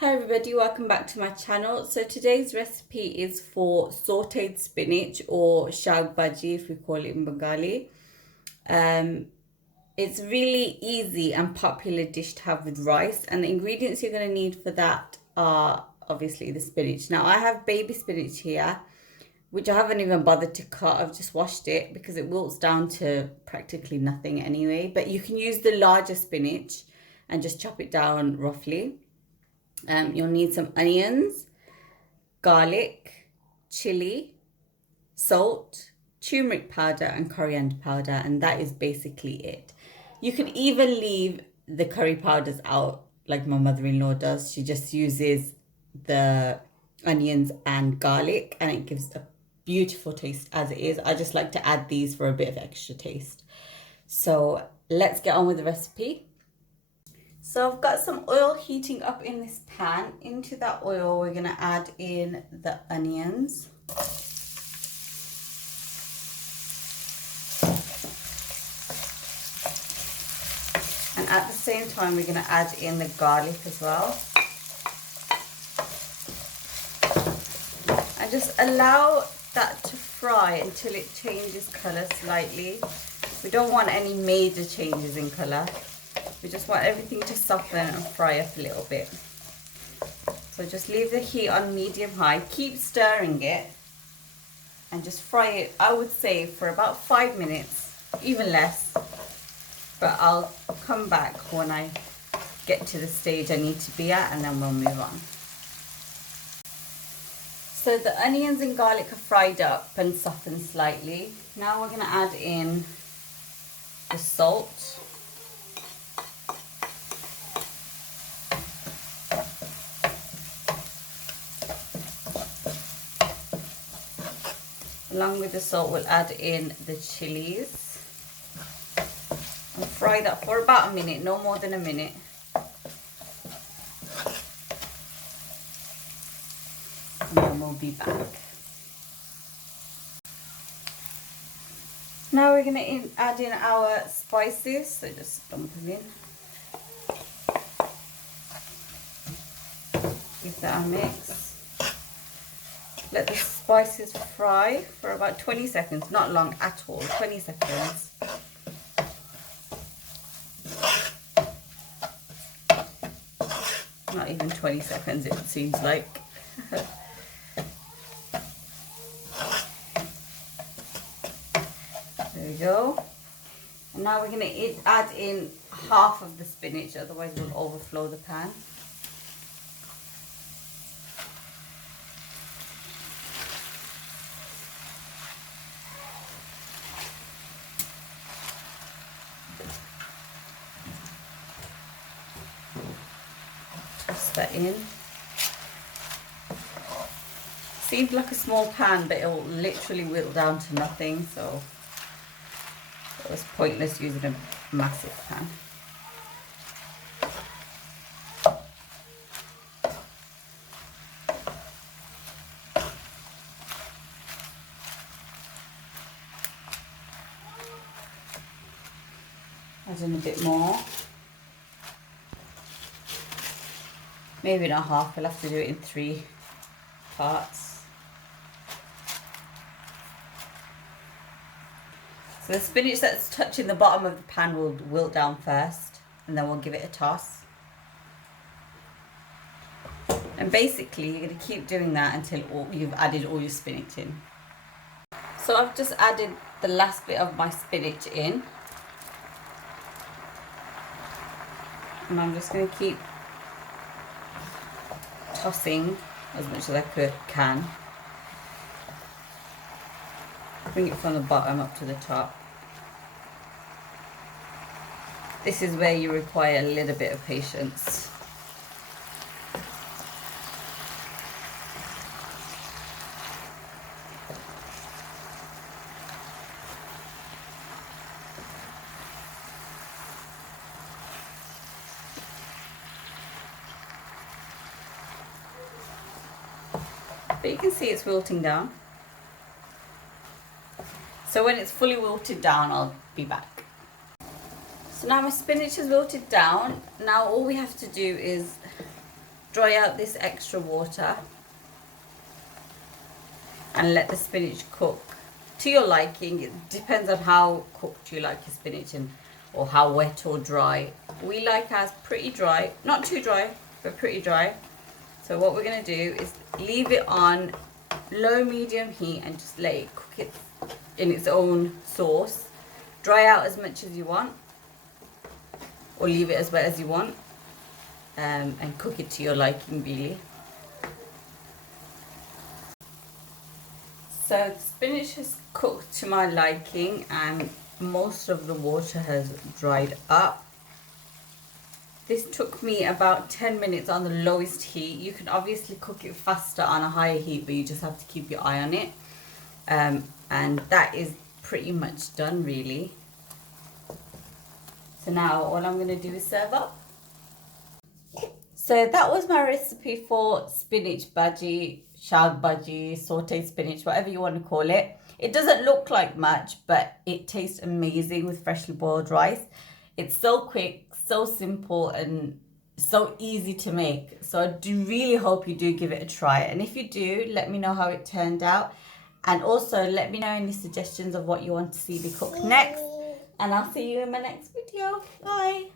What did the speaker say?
Hi everybody, welcome back to my channel. So today's recipe is for sauteed spinach or shaag bazi if we call it in Bengali. It's really easy and popular dish to have with rice, and the ingredients you're going to need for that are obviously the spinach. Now I have baby spinach here, which I haven't even bothered to cut. I've just washed it because it wilts down to practically nothing anyway. But you can use the larger spinach and just chop it down roughly. You'll need some onions, garlic, chili, salt, turmeric powder, and coriander powder, and that is basically it. You can even leave the curry powders out, like my mother-in-law does. She just uses the onions and garlic, and it gives a beautiful taste as it is. I just like to add these for a bit of extra taste. So let's get on with the recipe. So I've got some oil heating up in this pan. Into that oil, we're gonna add in the onions. And at the same time, we're gonna add in the garlic as well. And just allow that to fry until it changes color slightly. We don't want any major changes in color. We just want everything to soften and fry up a little bit. So just leave the heat on medium high. Keep stirring it and just fry it, I would say, for about 5 minutes, even less. But I'll come back when I get to the stage I need to be at, and then we'll move on. So the onions and garlic are fried up and softened slightly. Now we're going to add in the salt. Along with the salt, we'll add in the chillies and fry that for about a minute, no more than a minute. And then we'll be back. Now we're going to add in our spices, so just dump them in. Give that a mix. Let the spices fry for about 20 seconds, not long at all, 20 seconds. Not even 20 seconds, it seems like. There we go. And now we're going to add in half of the spinach, otherwise we'll overflow the pan. Toss that in. Seems like a small pan, but it will literally whittle down to nothing, so it was pointless using a massive pan. Add in a bit more. Maybe not half, we'll have to do it in 3 parts. So the spinach that's touching the bottom of the pan will wilt down first, and then we'll give it a toss. And basically you're going to keep doing that until you've added all your spinach in. So I've just added the last bit of my spinach in. And I'm just going to keep tossing as much as I can. Bring it from the bottom up to the top. This is where you require a little bit of patience. But you can see it's wilting down. So when it's fully wilted down, I'll be back. So now my spinach is wilted down. Now all we have to do is dry out this extra water and let the spinach cook to your liking. It depends on how cooked you like your spinach or how wet or dry. We like ours pretty dry, not too dry, but pretty dry. So what we're going to do is leave it on low medium heat and just let it cook it in its own sauce. Dry out as much as you want, or leave it as wet as you want, and cook it to your liking really. So the spinach has cooked to my liking and most of the water has dried up. This took me about 10 minutes on the lowest heat. You can obviously cook it faster on a higher heat, but you just have to keep your eye on it. And that is pretty much done really. So now all I'm going to do is serve up. So that was my recipe for spinach bhaji, shaag bhaji, sauteed spinach, whatever you want to call it. It doesn't look like much, but it tastes amazing with freshly boiled rice. It's so quick, so simple, and so easy to make. So I do really hope you do give it a try. And if you do, let me know how it turned out. And also let me know any suggestions of what you want to see me cook next. And I'll see you in my next video. Bye.